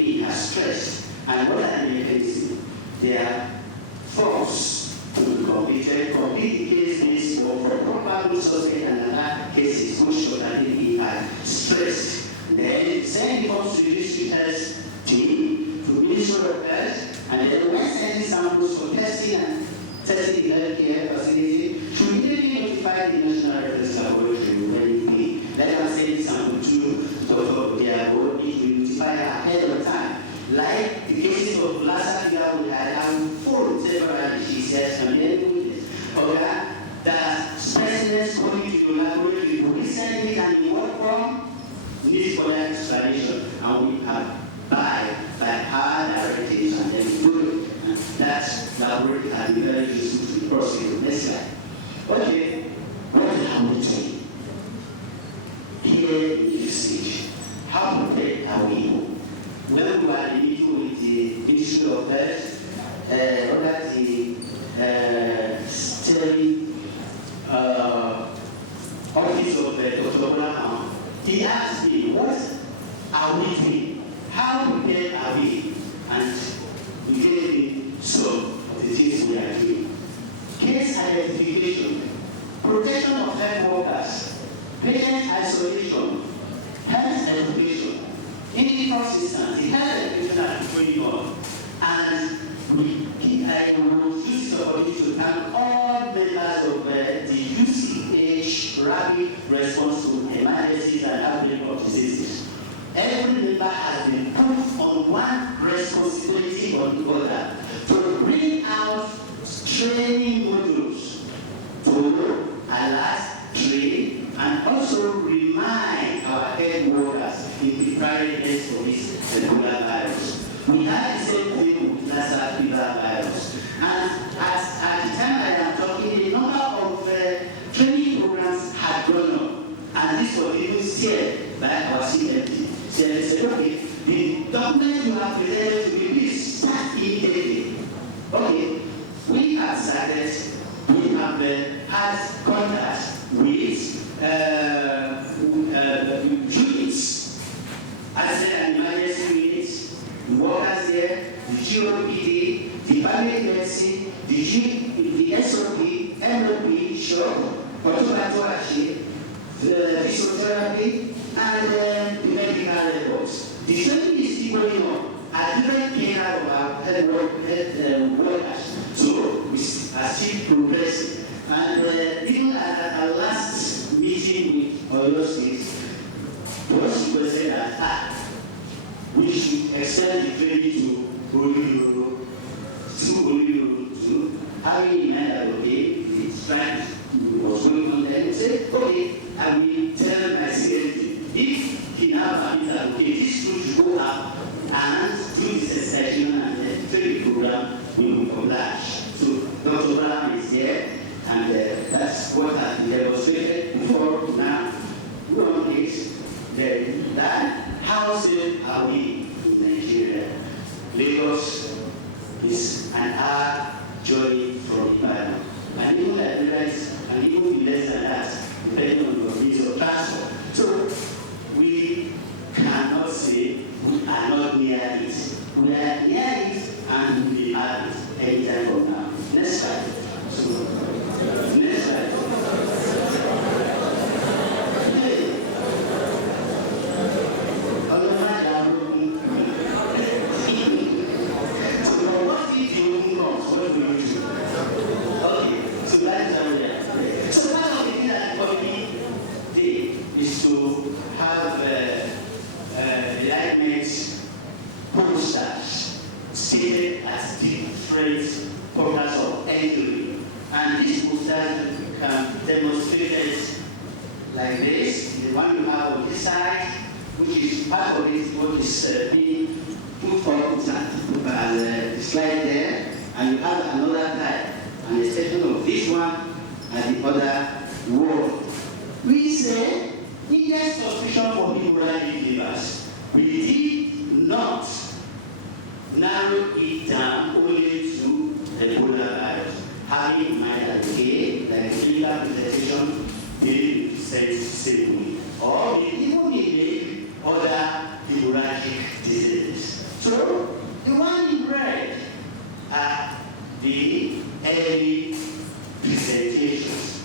being are stressed. And what are the mechanisms? They are forced to be completed, complete the case list for probable suspect and other cases which should have been stressed. Then send the forms to the district team, to Ministry of Health, and then when sending samples for testing and testing the healthcare facility, should immediately notify the National Reference Laboratory when it be. Let us send sample to Dr. Diabo, if we notify ahead of time. Like the cases of Lassa fever, we had full several diseases and then okay, that specimens going to the laboratory, we send it and in what form? Needs for that explanation, and we have by our directives and then we do it. And that's laboratory can be very useful to the prosecutor. Next slide. Okay, what are we doing? Here in this stage, how prepared are we? When we are in the middle with the Ministry of Health, under the steering office of Dr. Brown, he asked me, what are we doing? How prepared are we? And we gave me some of the things we are doing. Case identification, protection of health workers, patient isolation, health education. In the first instance, the health education is going on. And I will use the opportunity to thank all members of the UCH rapid response to emergencies and outbreak of diseases. Every member has been put on one responsibility or the other to bring out training modules to alert, train, and also remind our health workers in preparedness for this Ebola virus. We had the same thing with Lassa fever virus. And at the time I am talking, the number of training programs had grown up. And this was even shared by our CMT. So they said, okay, the document you have presented to me, please start immediately. Okay, we have started, we have had contact with units. I said an emergency units, workers there, the GOPD, the family medicine, the SOP, MOP, shop, photopathology, the physiotherapy, and the medical reports. The training is still going on at different care of our health workers. So we are still progressing. And even at our last meeting with Oyo State, was requested that we should extend the training to Oluyoro, to having in mind that okay, the strike was going on there. He said, okay, I will tell my security if he now permits that okay, this school should go up and do this extension and the training program will oblige. So Dr. Brown is here, and that's what has been demonstrated before now. One is that how safe are we in Nigeria? Lagos is an hour journey from Ibadan. And even and even less than that, depending on your means of transport. So we cannot say we are not near it. We are near it and we are it anytime from now. Next slide. Next slide. So one of the things that we did is to have enlightenment posters stated as different purpose of entry. And these posters can demonstrate it like this. The one you have on this side, which is part of it, what is being put forward as the slide there, and you have another type, an extension of this one and the other word. We say, needed suspicion for Ebola fevers. We did not narrow it down only to Ebola virus. Having in mind that okay, like clinical presentation, they same way. Or we even need other hemorrhagic diseases. So the one in red are the early presentations,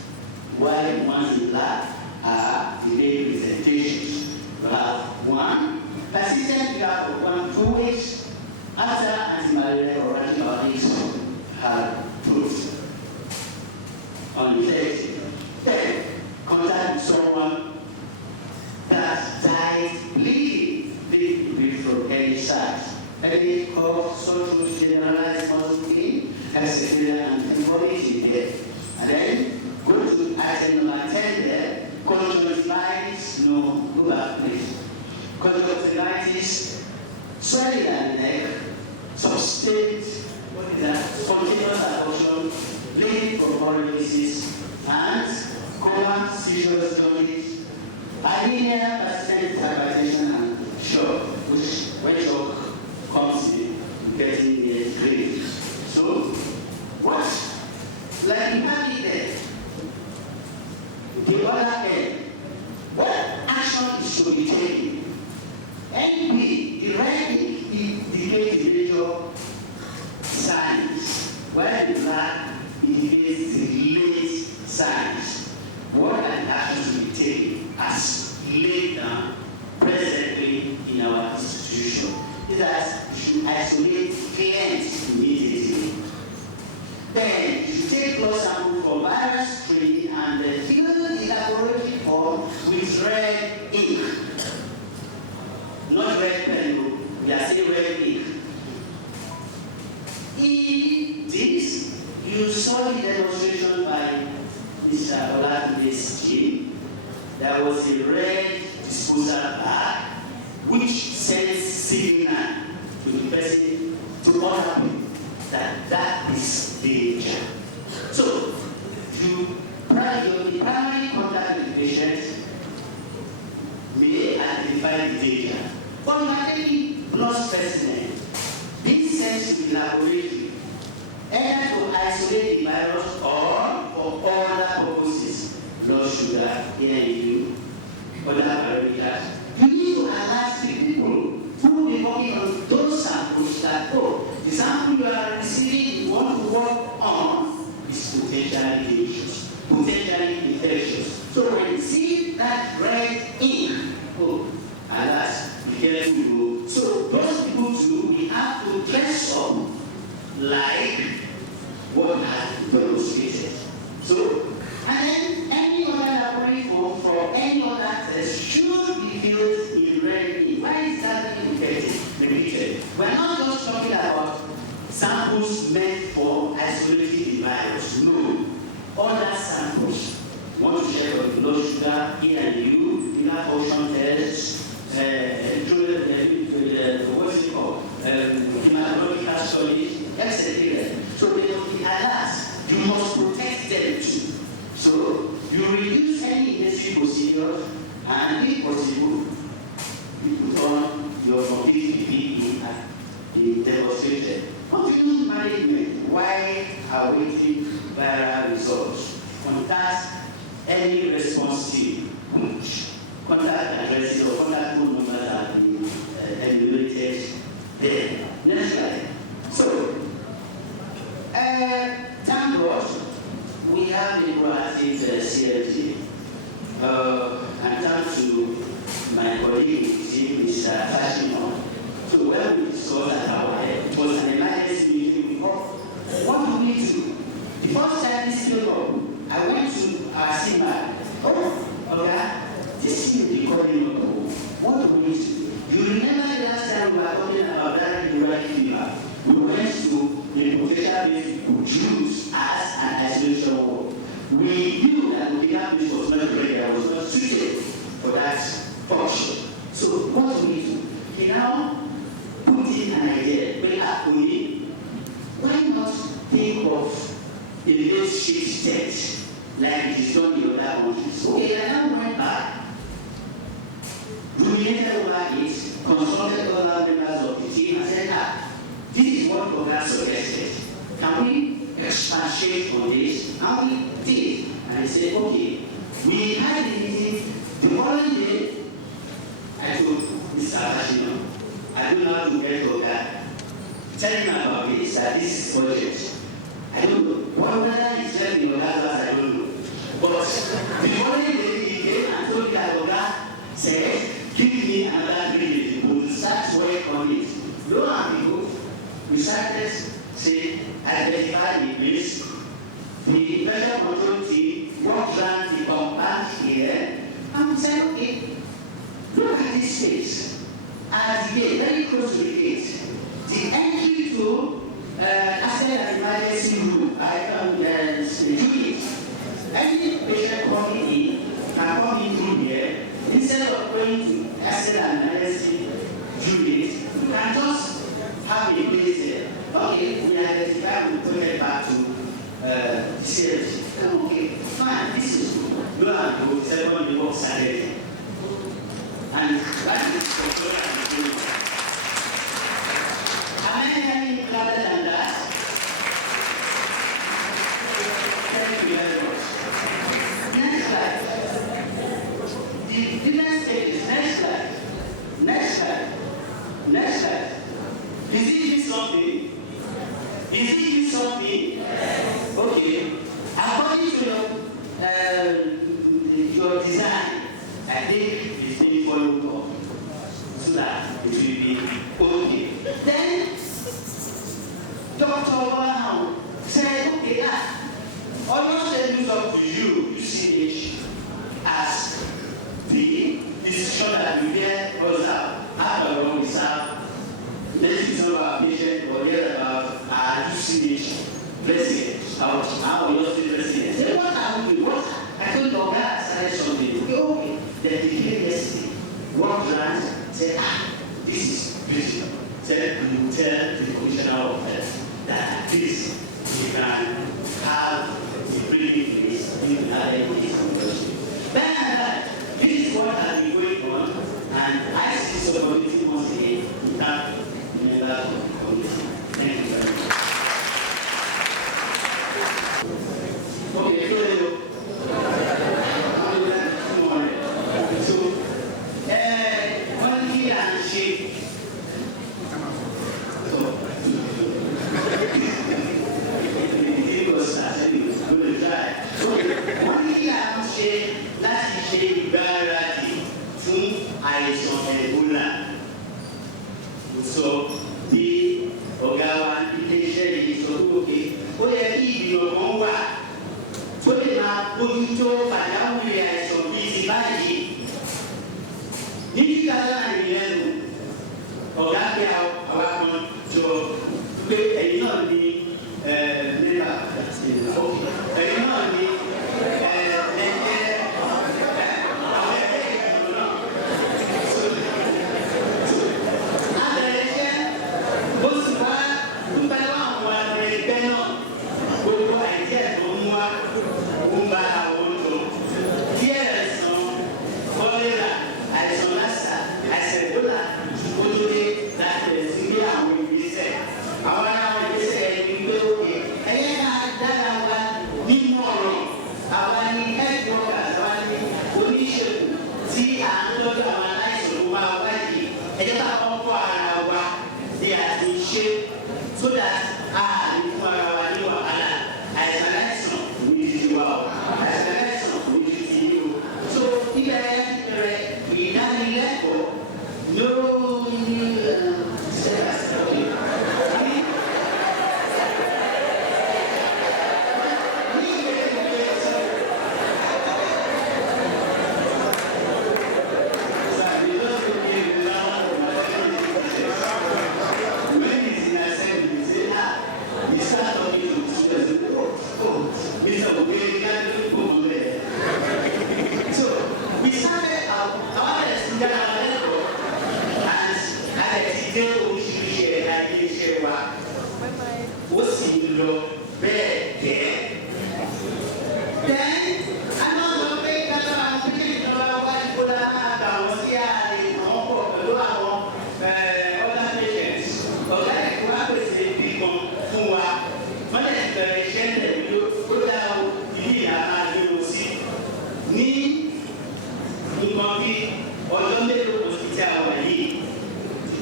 while the ones in black are the late presentations. You have one persistent gap of 1-2 weeks after antimalarial or antibiotics have proved ineffective. Then contact with someone that died bleeding from any side. Headache, cough, sore throat, generalized muscle pain, etc. and antibodies in there. And then go to item number 10 there, conjunctivitis, no, go back please. Conjunctivitis, swelling in the neck, sustained, what is that? Spontaneous abortion, bleeding from orifices, and coma, seizures, jaundice, anemia, persistent hypertension, and shock, which when shock comes in getting the grave. So, what? Like you have it there, the other end, what action is to be taken? NP, the red indicates the major signs, while the black indicates the late signs. What are the actions to be taken as laid down presently in our institution? Is that you should isolate clients immediately. Then you should take blood sample for virus screening and fill the laboratory form with red ink. Not red pen, we are saying red ink. In this, you saw the demonstration by Mr. Olatude's team. There was a red disposal bag which sends signal to the person, to other people, that that is danger. So, the primary contact with the patient may identify the danger. But you are taking blood specimen, this sent to the laboratory, either to isolate the virus or for other purposes, blood sugar, ANU, other parameters. You need to alert the people who will be working on those samples that, oh, the sample you are receiving, you want to work on, is potentially dangerous, potentially infectious. So when you see that red ink, oh, alert, be careful you go. So those people too, we have to dress up like what has been demonstrated. So, and then any other laboratory form for any other test should be filled in red ink. Why is that repeated? We're not just talking about samples meant for isolating the virus. No. Other samples. You want to check on blood sugar, ANU, liver function tests, what's it called? Hematological studies, etc. So they will be alert. You must protect them too. So you reduce any invasive procedures, and if possible, you put on your complete PPE at the demonstration. Continuous management while awaiting viral results. Contact any response team, which contact addresses or contact phone numbers are enumerated there. Next slide. So, thank God we have a proactive CLG. And thanks to my colleague, Mr. Fashino. So when we discussed about it, it was an emergency meeting. What do we do? The first time this came up, I went to our CMA. Oh, okay, this is the calling up. What do we do? You remember the last time we were talking about that Iraqi fever? We went to the potential base to use as an isolation ward. We knew that the campus was not ready, I was not suited for that function. So what do we do? We now put in an idea. We have only, why not think of a late shift test like it is done in other countries? So we now went back, ruminated over it, consulted other members of the team and said, this is what Program suggested. Can we expatiate on this? And we did. And I said, okay, we had the meeting the following day. I told Mr. Fashino, I I don't know how to get to that. Tell me about this, that this is budget. I don't know. Whether it's just in Oga's house, I don't know. But the morning lady came and told me that Oga said, give me another 3 days. We will start work on it. Lo and behold, we started say identify the place. The pressure control team walked around the compound here and we said, okay, look at this space. At the gate, very close to the gate, the entry to asset and emergency room, unit. Any patient coming in can come in through here. Instead of going to asset and emergency unit, you can just have a place there. Okay, we identify, we put it back to CLG. Okay, fine, this is good. Go and go, second the work started. And that is control and control. Am I rather than that? Thank you very much. Next slide. The different stages. Next slide. Next slide. Next slide. Is it doing something? Is it doing something? Yes. Okay. According to your design, I think it's being followed up so that it will be okay. Then, Dr. Brown said, okay, almost everything up to you, UCH, as the decision that you get was out. How long is out? Let's see some of our patients or hear about our UCH president. Our university president. Say, what are we doing? What? I told your guy I started something. Okay. Then he came yesterday, walked around, said, this is beautiful. Said, you tell the commissioner of health that this you can have the breathing place, you can have this. Then this is what has been going on, and I see some community once again without members of the community. Thank you very much. Okay, so monkey and sheep. Monkey and sheep láti ṣe ìgbáradì fún àìsàn Ebola. Sọ bí ọ̀gá wa ilé iṣẹ́ yìí sọ pé òkè ó yẹ kí ìgbìmọ̀ kan wà tó lè máa bójútó pàjáwìrì àìsàn bíi ti báyìí. Ní kíkà láàrin lẹ́nu, ọ̀gá pé àwa kan jọ pé ẹ̀yin náà ní nígbà ẹ̀yin náà ní so that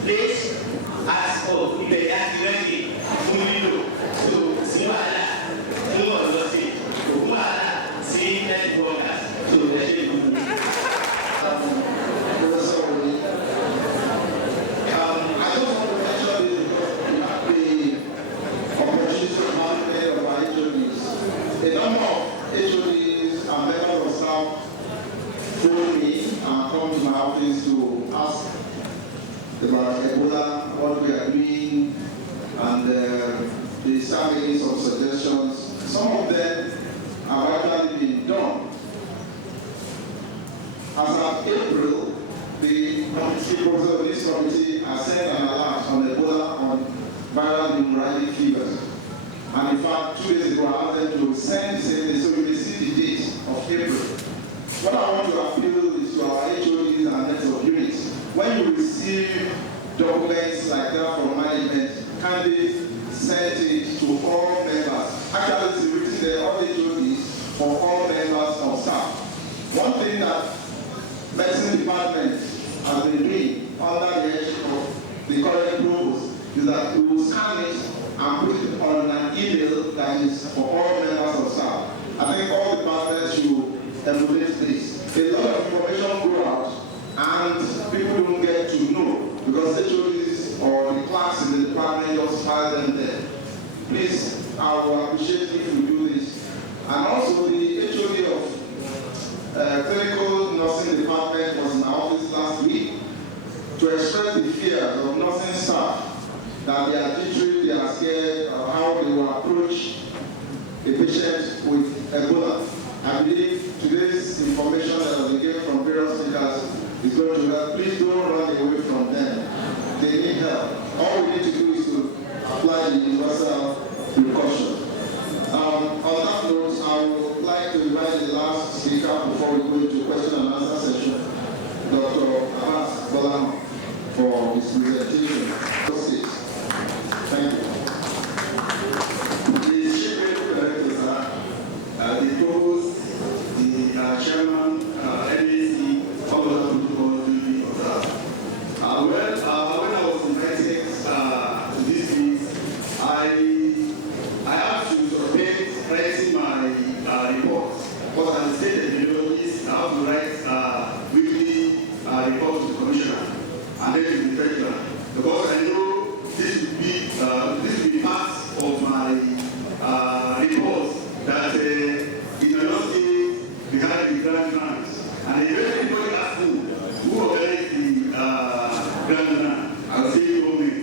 place sporadic fevers. And in fact, 2 days ago, I asked them to send, so you may see the date of April. What I want to appeal is to our HODs and heads of units. When you receive documents like that from management, can they send it to all members? Actually, it's written there, all HODs for all members of staff. One thing that medicine department has been doing under the headship of the current provost is that we will scan it and put it on an email that is for all members of staff. I think all departments should emulate this. A lot of information go out and people don't get to know because HODs or the clerks in the department just file them there. Please, I will appreciate if you do this. And also the HOD of clinical nursing department was in my office last week to express the fears of nursing staff that they are jittery, they are scared of how they will approach a patient with Ebola. I believe today's information that has been given from various speakers is going to help. Please don't run away from them. They need help. All we need to do is to apply the universal precaution. On that note, I would like to invite the last speaker before we go into question and answer session, Dr. Abbas Bolam, for his presentation. Thank you. The Chief Medical Director, the Provost, the Chairman, NAC, all of them to the observed. When I was invited to this meeting, I have to submit writing my report. Because as I stated below, is I have to write weekly report to the Commissioner and then to the Treasurer. Because I know this will be part of my report that in another state we had the grand grants. And if anybody asks me who organized the grand grant, I'll say government.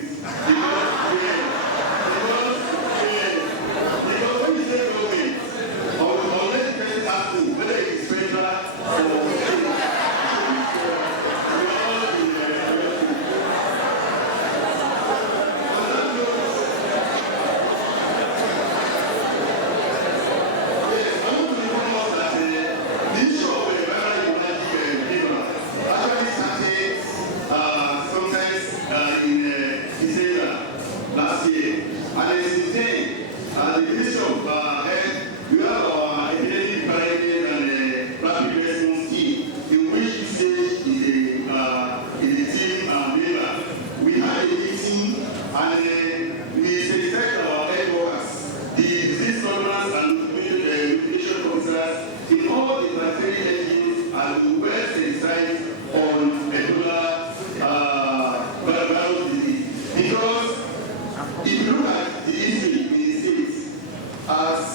Because when you say government, unless the person asks me whether it is federal or state,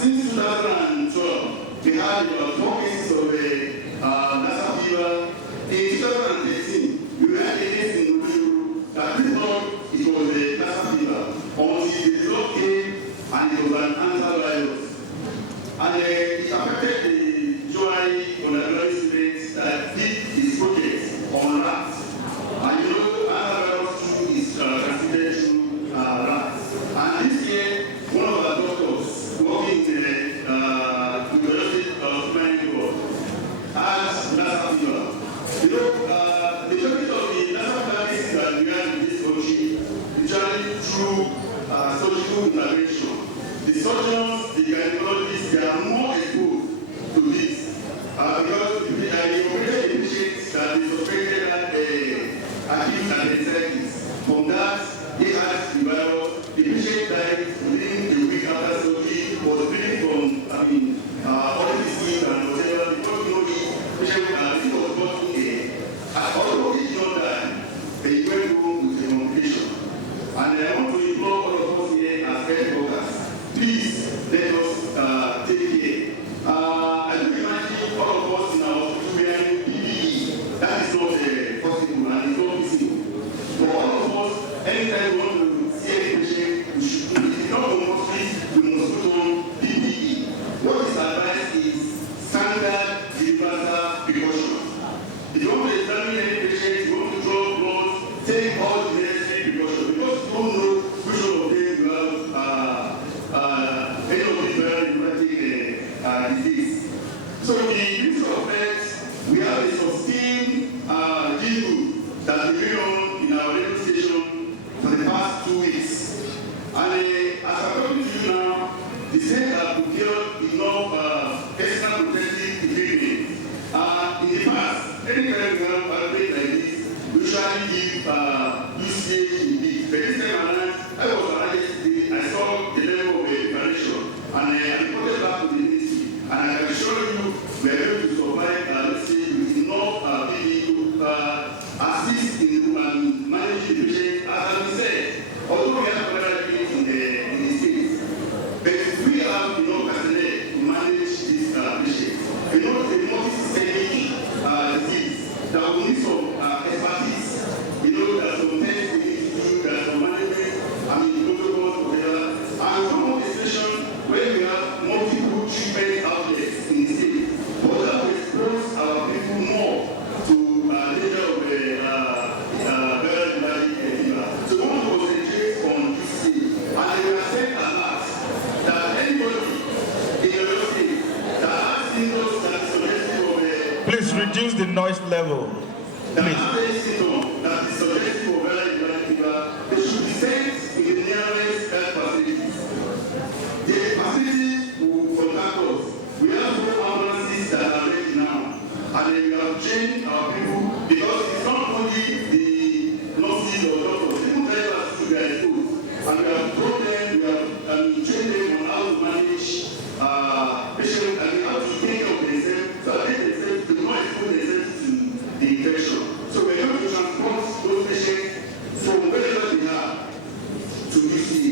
since 2012, we had about 4 cases of Lassa fever. In 2013, we had a case in Nuju that this month it was a Lassa fever. Until the result came and it was an antivirus. And it affected the GOI on students that did his project on rats. And you know, antivirus too is transmitted through rats. And this year, one of our doctors working in the University of Manitoba has Lassa fever. You know, the majority of the Lassa fever cases that we have in this country usually through surgical intervention. The surgeons, the gynecologists, they are more exposed to this because the operated patients that they suspected had acute appendicitis. From that, they had the virus. The patient died within a week after surgery, was bleeding from, all the skin and whatever. Because you know the patient was brought to a, although he did not die, he went home with a complication. And I want to implore all of us here as health workers, please let us take care. I do imagine all of us in our hospital wearing PPE. That is not possible and it's not visible. For all of us, anytime we want to see any patient, if it's not compulsory, we must put on PPE. What is advised is standard universal precautions. If you want to examine any patient, you want to draw blood, take all the necessary precautions because you don't know reduce the noise level. Please. That is subjective or very fever, they should be sent in the nearest health facilities. The facilities will contact us. We have 4 ambulances that are ready now, and we have trained our people because it's not only the nurses or doctors, even drivers to be exposed. And we have told them, we have trained them on how to manage patients and how to take care of themselves, so that they do not expose themselves to the infection. So we're going to transport those patients from wherever they are to UCA.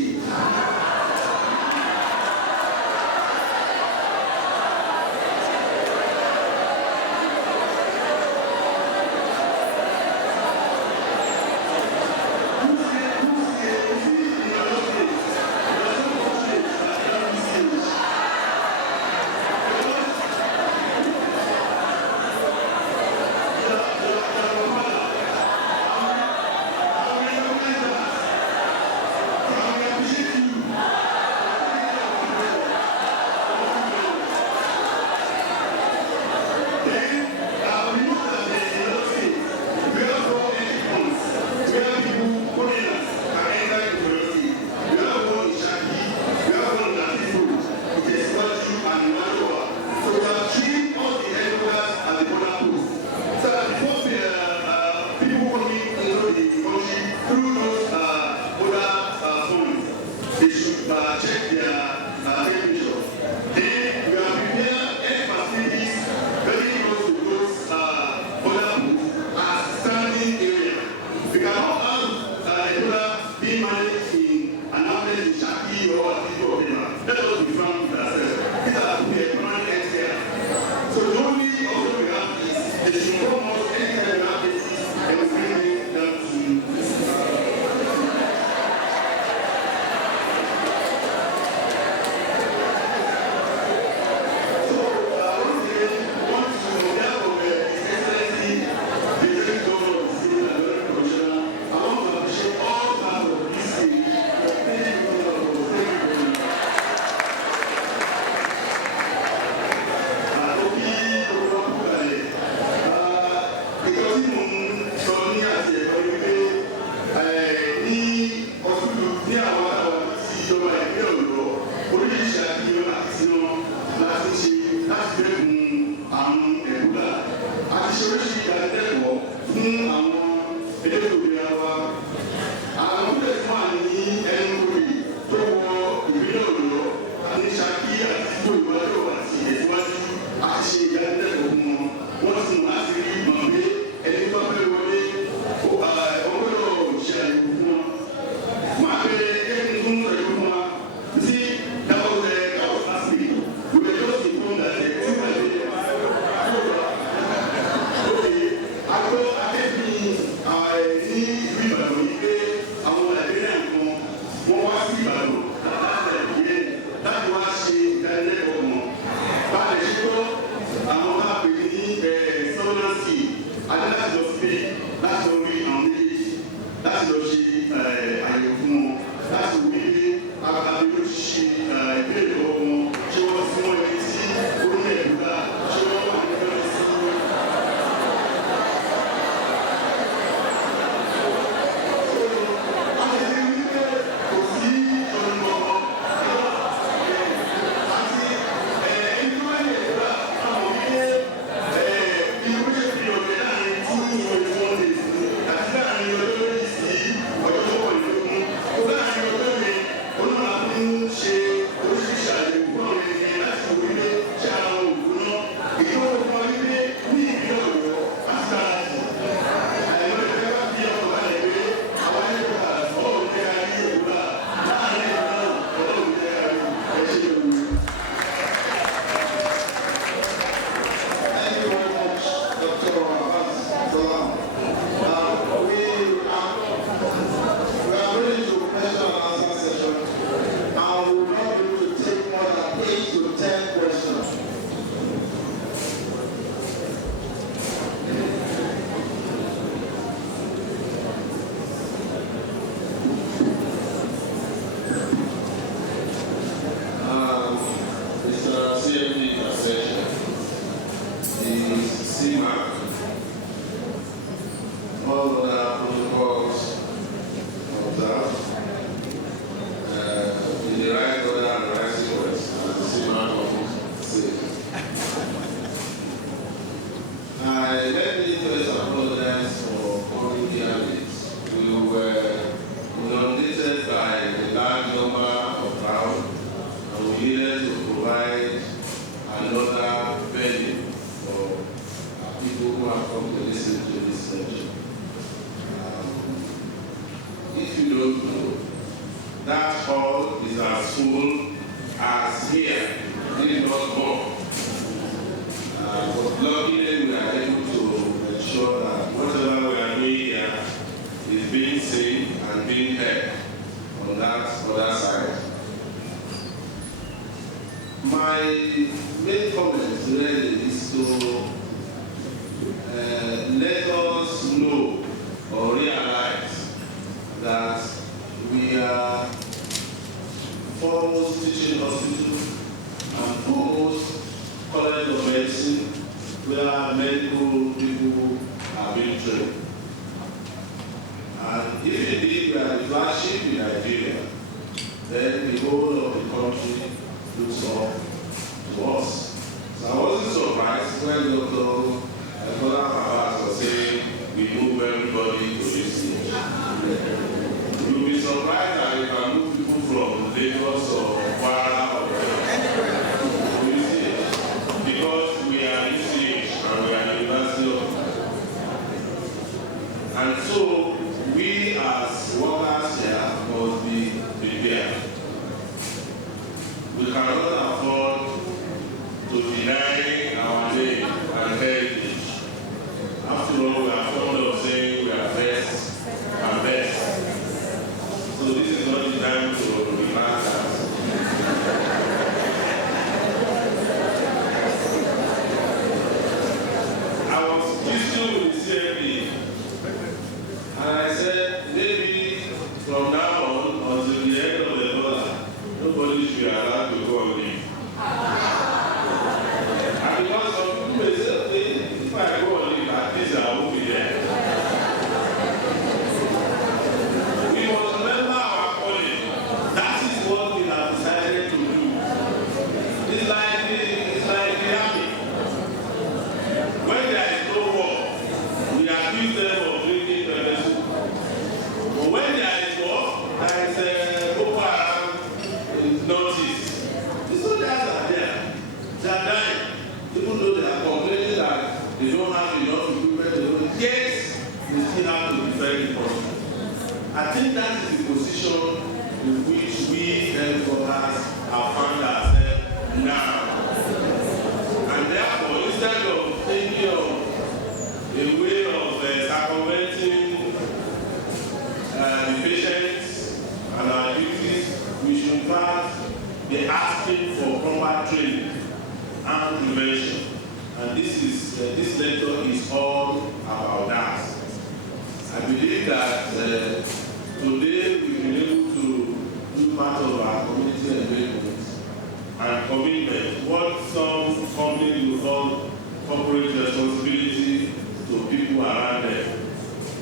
CMD intercession is CMAC that hall is as full as here, if not more. But luckily we are able to ensure that whatever we are doing here is being seen and being heard on that other side. My main comment today is to let us know or realize that we are foremost teaching hospital and foremost college of medicine where medical people are being trained. And if indeed we are the flagship in Nigeria, then the whole of the country looks up to us. So I wasn't surprised when Dr. Ebola was saying we move everybody to this stage. You'll be surprised that you can move people from Lagos or Kwara or because we are UCH and we are University of. And so we as workers here must be prepared. We cannot afford to deny our name and heritage. After all, we are fond of saying we are best and best. So this is not the time to relax us. I was listening with the CMP and I said maybe from now on until the end of the Ebola, nobody should be allowed to go on leave. And because some people may say, okay, if I go on leave, at least I won't be there. We must remember our calling. That is what we have decided to do. It's like the army. When there is no war, we accuse them of drinking pepper soup. But when there is war, there is Boko Haram notice. The soldiers are there. They are dying. Even though they are complaining that they don't have enough equipment, yes, we still have to defend the country. I think that is the position in which we health workers have found ourselves now. And therefore, instead of thinking of a way of circumventing the patients and our duties, we should in fact be asking for proper training and prevention. And this lecture is all about that. I believe that today we've been able to do part of our community engagement and commitment, what some companies will call corporate responsibility to people around them.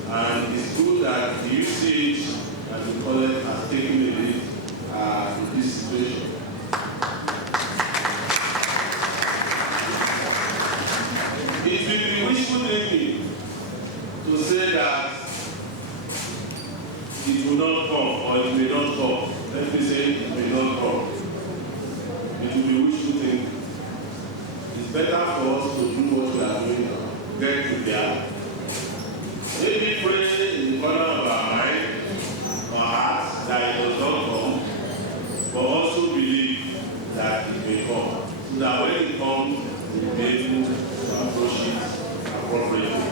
And it's good that the UCH and the college has taken a lead in this situation. It will be wishful thinking to say that it will not come or it may not come. Let me say it may not come. It will be wishful thinking. It's better for us to do what we are doing now. Get prepared. Maybe pray in the corner of our mind or heart that it does not come, but also believe that it may come. So that when it comes, we will be able to approach it appropriately.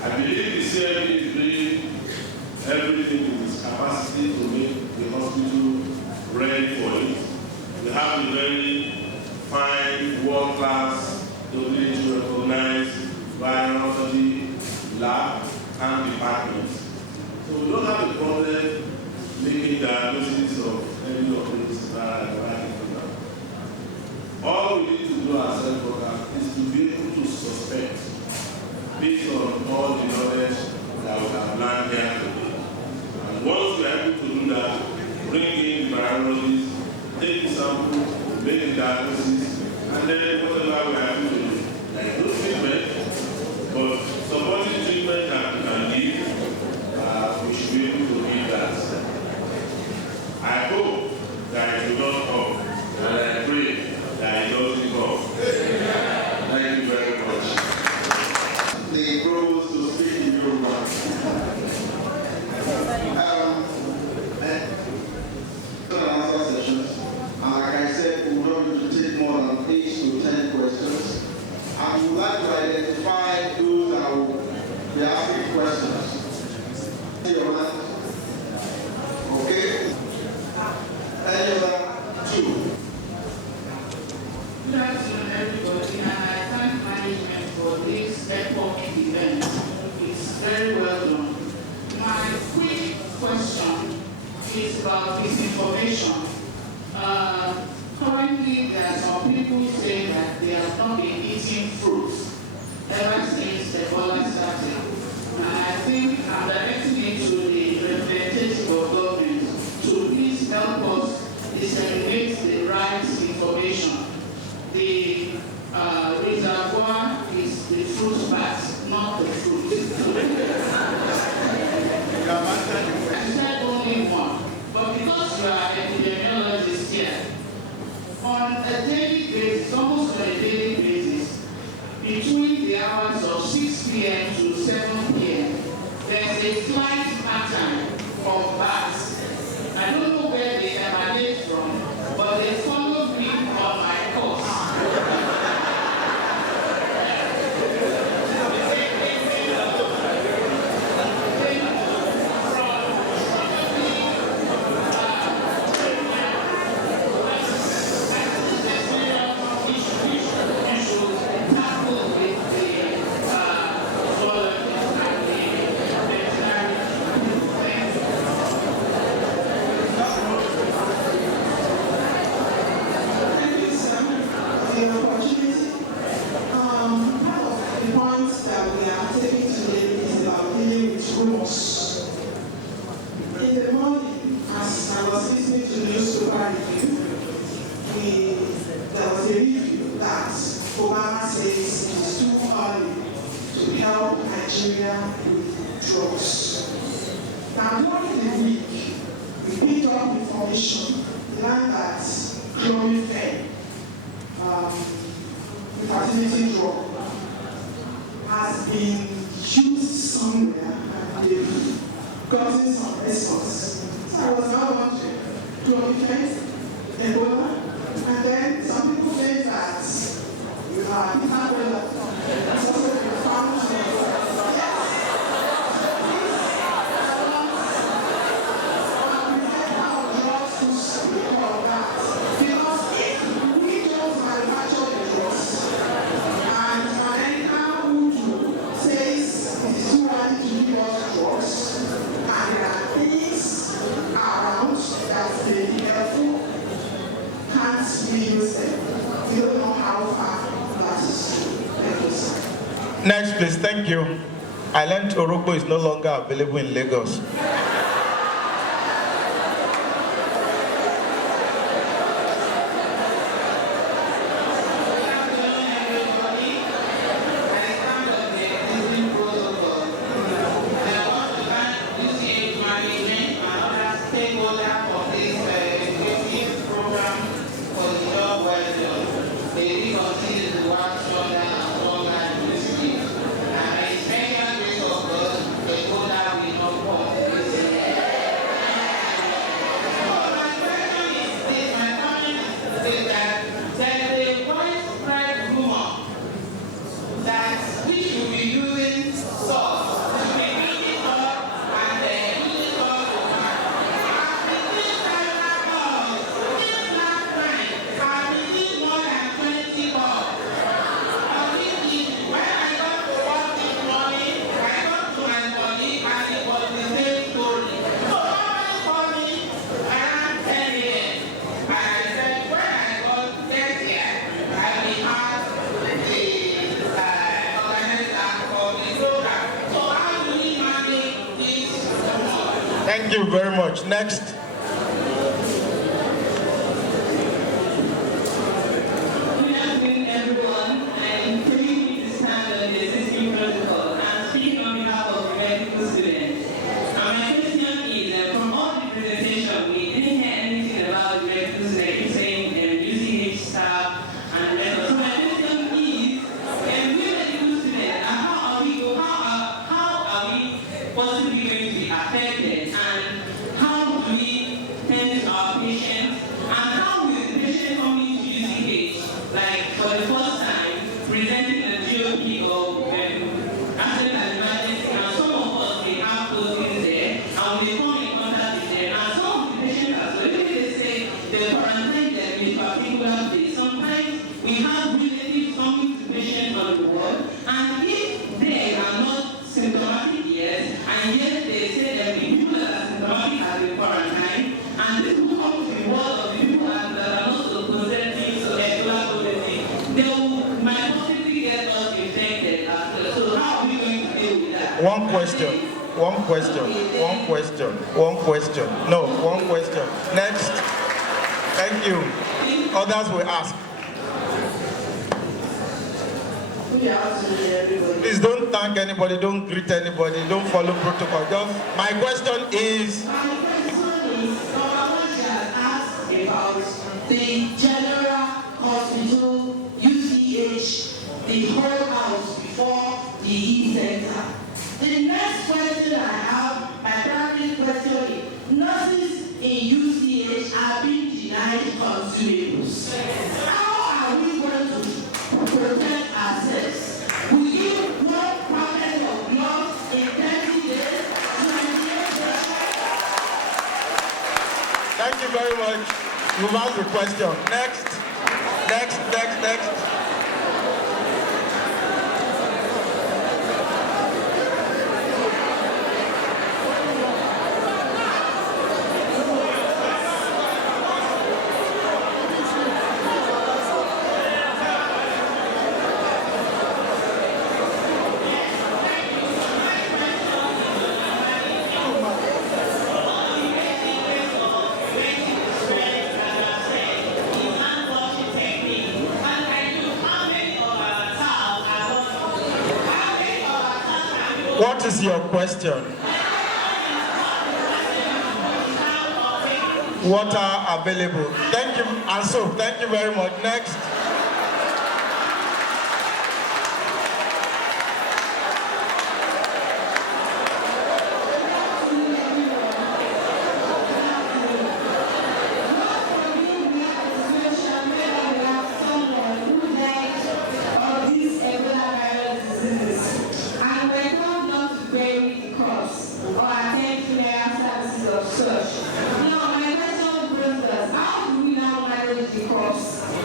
I believe the CMP is doing everything in its capacity to make the hospital ready for it. We have a very fine, world-class, WHO recognized virology lab and department. So we don't have a problem making diagnosis of any of these viral. All we need to do as health workers is to be able to suspect based on all the knowledge that we have learned here today. And once we are able to do that, bring in the virologists, take the sample, make the diagnosis, and then whatever we are able to do. There is no treatment, but supporting treatment that we can give, we should be able to give that. I hope that it will not come, and I pray that it doesn't come. Thank you very much. The provost to speak in Yoruba. is about misinformation. Currently, there are some people saying that they have not been eating fruits ever since Ebola started. And I think I'm directing it to the representative of government to please help us disseminate the right information. The reservoir is the fruit bat, not the fruit. I said only one, but because you are an epidemiologist here, on a daily basis, almost on a daily basis, between the hours of 6 p.m. to 7 p.m., there's a flight pattern of bats. I don't know where they emanate from, but they follow me on my course. Ebola, and then some people say that Ebola is also been found Next, please. Thank you. I learned Orokpo is no longer available in Lagos. Thank you very much. Next. Good afternoon, everyone. I'm pleased to stand on the existing protocol. I'm speaking on behalf of the medical students. My question is, from all the presentation, we didn't hear anything about the medical students saying UCH staff and the rest. So my question is, we medical students, how are we possibly going to be affected? And yet they say that the people that are symptomatic have been quarantined, One question. No, one question. Next. Thank you. Others will ask. Please don't thank anybody, don't greet anybody, don't follow protocol. Just, my question is... About the general hospital, UCH, the whole house before the E-Center. The next question I have, my primary question is, nurses in UCH are being denied consumables. How are we going to protect ourselves? We give one packet of blood in 30 days to the Thank you very much. You've asked the question. Next. What is your question? Water available. Thank you. And so, thank you very much. Next.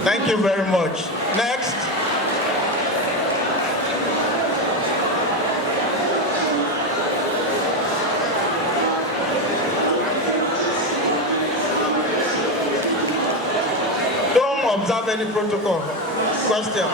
Thank you very much. Next. Don't observe any protocol. Question.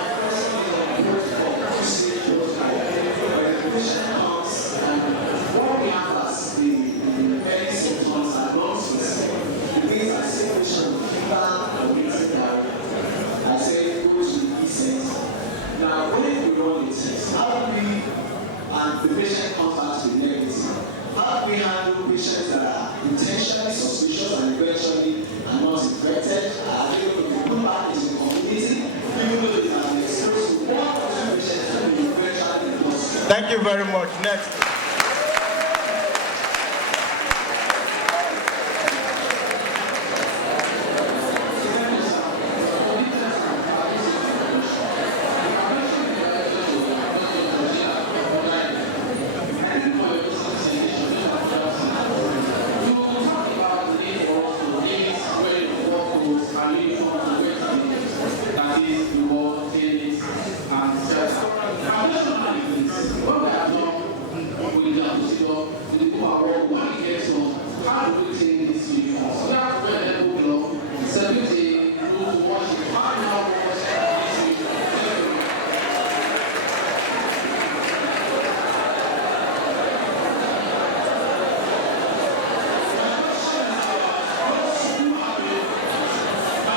The patient comes back to negative. How do we handle patients that are intentionally suspicious and eventually are not infected? Are they able to be put back into the community? Even though they have been exposed to one or two patients who will eventually lost. Thank you very much. Next.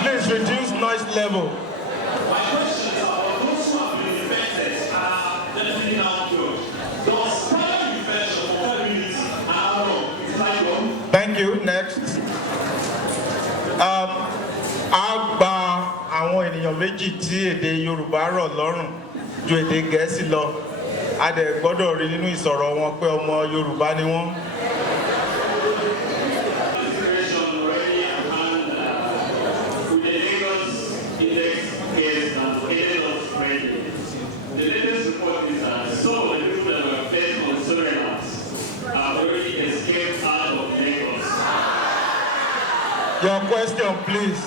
Please reduce noise level. My question is about those who have been infected are definitely now cured. Does prior infection for immunity how long? Is that long? Thank you. Next. A gba àwọn ènìyàn méjì tí èdè Yorùbá rọ̀ lọ́rùn ju èdè Gẹ̀ẹ́sì lọ. A dẹ̀ gbọ́dọ̀ rí nínú ìsọ̀rọ̀ wọn pé ọmọ Yorùbá ni wọ́n. Your question, please.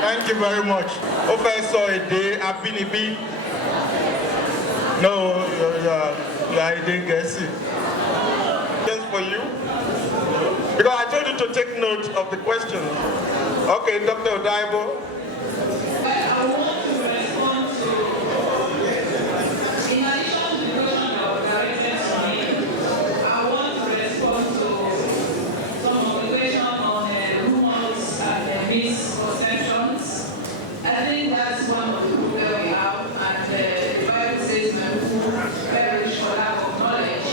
Thank you very much. Ó fẹ́ sọ èdè abínibí. No, you are èdè Gẹ̀ẹ́sì. Just for you. Because I told you to take note of the question. Okay, Dr. Odaibo. I want to respond to, in addition to the question that was directed to me, I want to respond to some of the question on rumors and misconceptions. I think that's one of the problems we have, and the Bible says when people perish for lack of knowledge.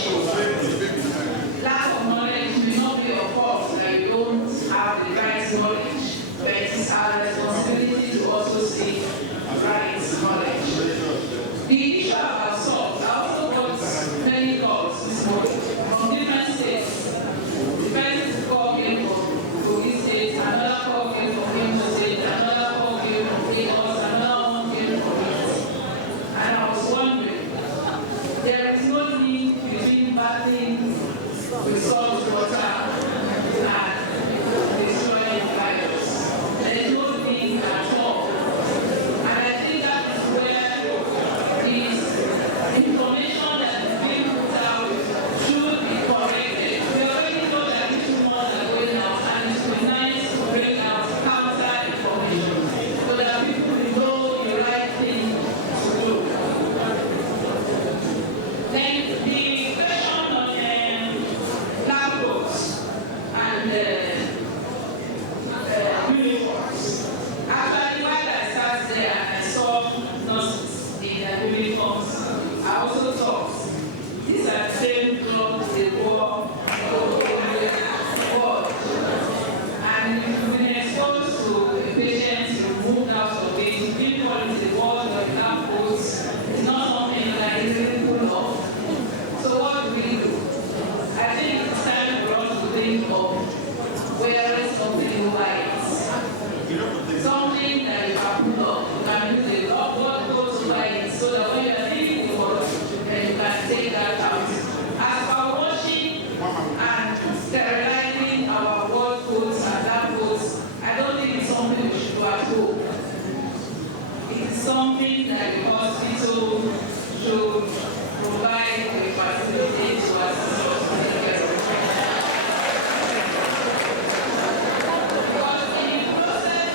Lack of knowledge may not be your fault that you don't have the right knowledge, but it is our responsibility to also seek right knowledge. The issue about salt, I also got many calls this morning from different states. The first call came from Kogi State, another call came from Imo State, another call came from Lagos, another one came from East. And I was wondering, there is no link between bathing with salt water and destroying virus. There is no link at all. And I think that is where this information that is being put out should be corrected. We already know that these rumors are going out, and it's been nice to bring out counter information so that people will know the right thing to do. Then the question on lab coats and uniforms. Actually, while I sat there and I saw nurses in their uniforms, I also thought these are the same clothes they wore before. And if you've been exposed to a patient who moved out of it, uniform is the word of lab coats. It's not something that is really full of. So what do we do? I think it's time for us to think of wearing something white. Something that you can put up. You can use a lot what goes white so that when you are leaving the world, then you can take that out. As for washing and sterilizing our ward coats and lab coats, I don't think it's something we should do at home. It is something that the hospital should provide a facility to assist us to take care of. Because in the process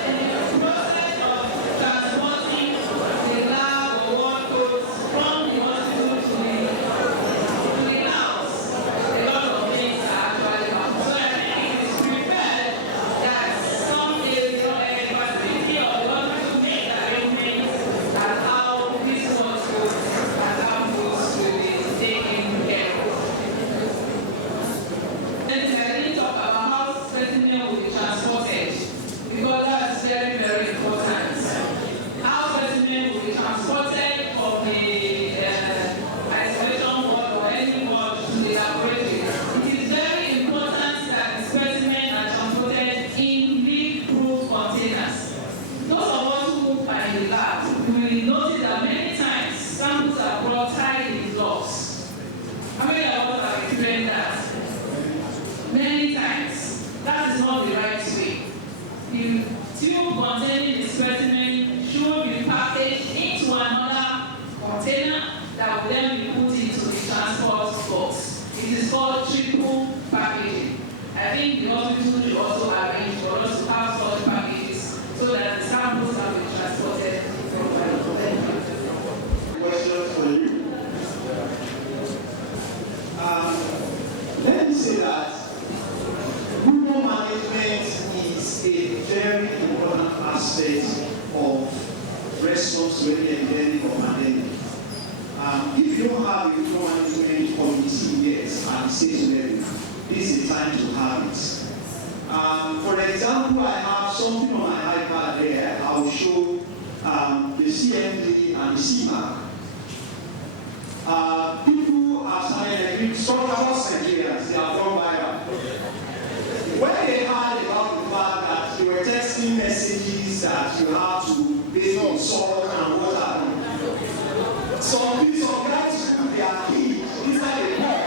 of transporting the lab or ward coats from the hospital to the house, a lot of things are actually happening. So I think it is prepared that some area or the hospital make arrangements that how these ward coats and lab coats will be taken care of. Then I didn't talk about how specimen will be transported, because that's very, very important. How specimen will be transported from the isolation ward or any ward to the laboratory. It is very important that the specimen are transported in leak-proof containers. Those of us who are in the lab will notice that many times samples are brought tied in gloves. How many of us have experienced that? Many times. That is not the right way. The tube containing the specimen should be packaged into another container that will then be put into the transport box. It is called triple packaging. I think the hospital should also arrange for us to have such packages so that the samples can be transported properly. Thank you. Question for you. Let me say that rumor management is a very important aspect of response to any endemic or pandemic. If you don't have a rumor management committee yet at the state level, this is the time to have it. For example, I have something on my iPad there. I will show the CMD and the CMAC. People are signing some across Nigerians, they are gone viral. When they heard about the fact that they were texting messages that you have to base on salt and water, some piece of guys put their key inside a pot.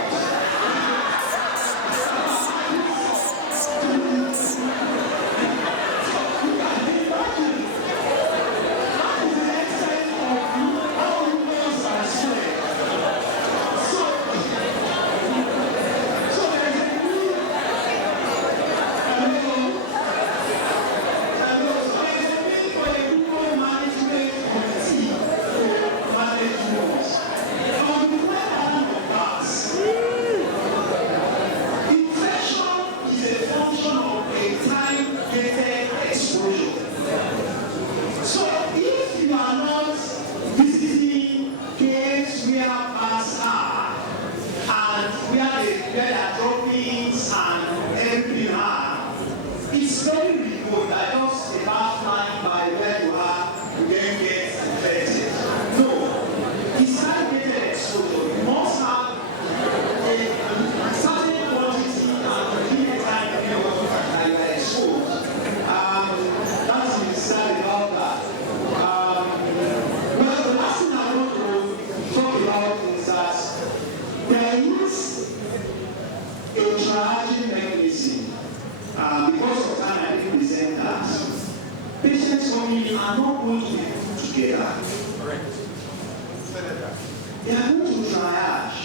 are not going to be put together. They are going to triage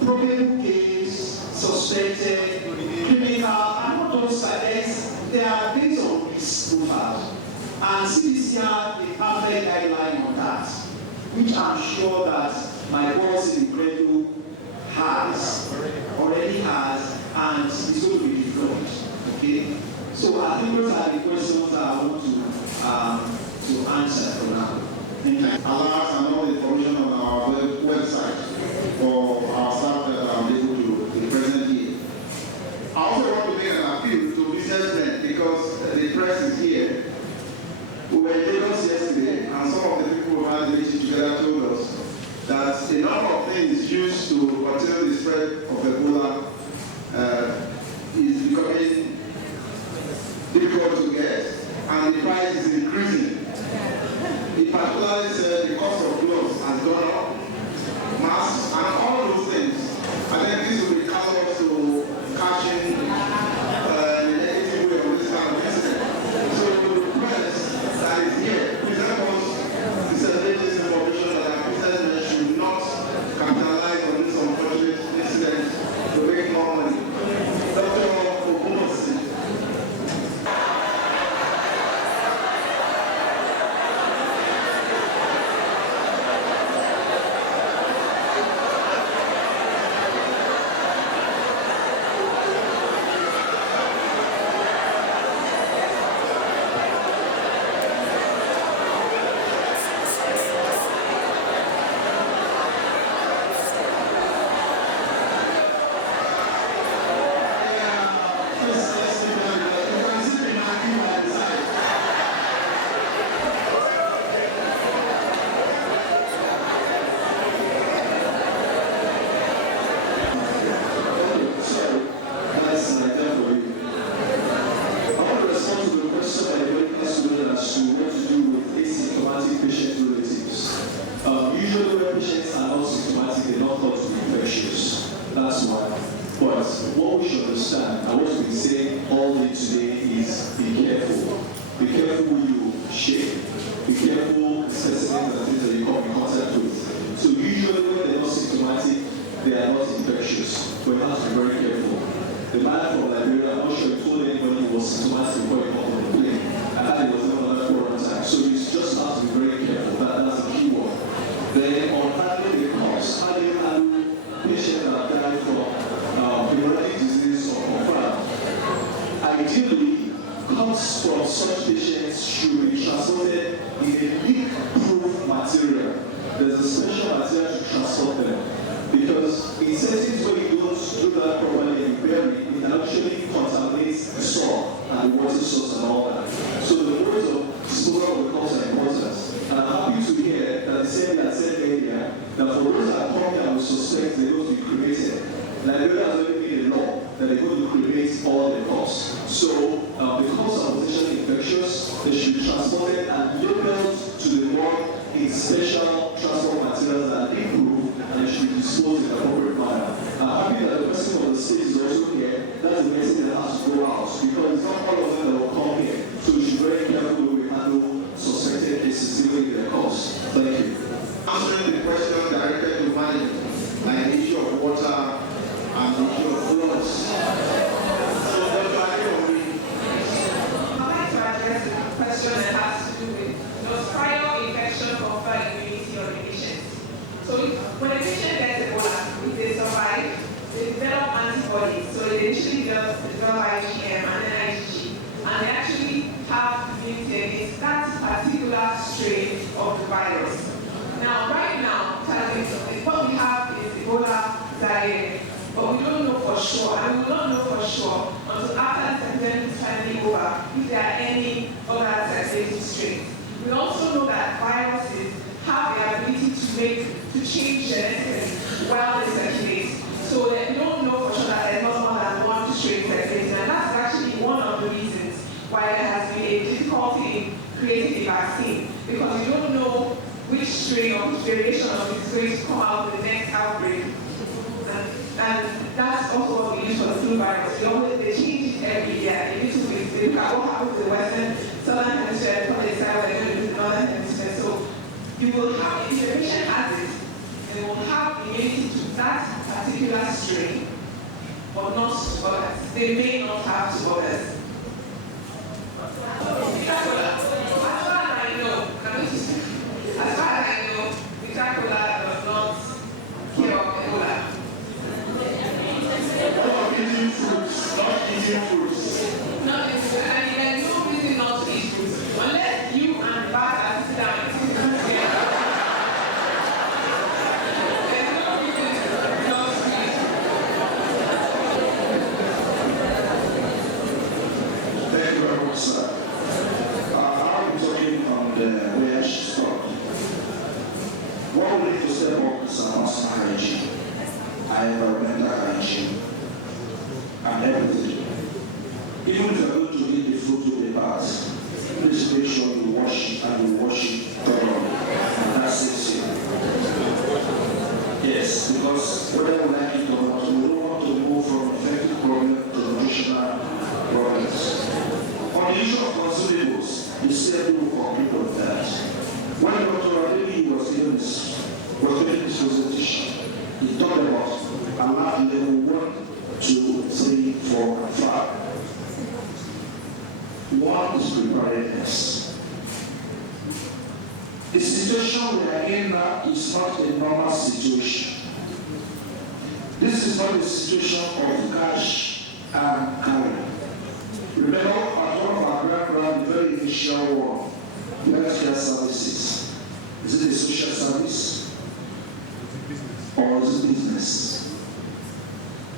probable case, suspected, criminal, and not those sides. They are based on risk profiles. And CDC have a perfect guideline on that, which I'm sure that my boss in Greco already has, and is going to be deployed. Okay? So I think those are the questions that I want to answer for now. Alerts and all the information on our website for our staff that are able to be present here. I also want to make an appeal to businessmen because the press is here. We were in Lagos yesterday, and some of the people who had the issue together told us that a number of things used to curtail the spread of Ebola is becoming difficult to get, and the price is increasing. He particularly said the cost of gloves has gone up, masks, and all those things. I think this will be catalyst to catching the negative way of this kind of incident. So the press that is here, please help us disseminate this information that our businessmen should not capitalize on this unfortunate incident to make more money. And that's also what we use for the flu virus. They change every year, a little bit. They look at what happens in the Western, Southern Hemisphere, and they decide what they're going to do in the Northern Hemisphere. So you will have, if the patient has it, they will have immunity to that particular strain, but not to others. They may not have to others. As far as I know, Ebola does not cure Ebola. Eating fruits, not eating fruits. No, and there's no reason not to eat fruits. Unless you and Bata sit down and eat fruits together. There's no reason not to eat fruits. Thank you very much, sir. I'll be talking on the where she stopped. What we need to step up is our personal hygiene, our environmental hygiene, and everything. Even if you are going to eat the fruit with the bath, please make sure you wash it and you wash it thoroughly. And that saves you. Yes, because whether we like it or not, we don't want to move from infected problem to nutritional problems. On the issue of consumables, you said you will complete on that. When Dr. Adeli was giving this presentation, he talked about allowing level 1, 2, 3, 4, and 5. One is preparedness. The situation we are in now is not a normal situation. This is not a situation of cash and carry. Remember, at one of our background, the very initial one, healthcare services. Is it a social service? Or is it business?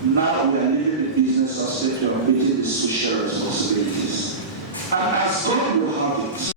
Now we are leaving the business aspect and creating the social responsibilities. And as God will have it,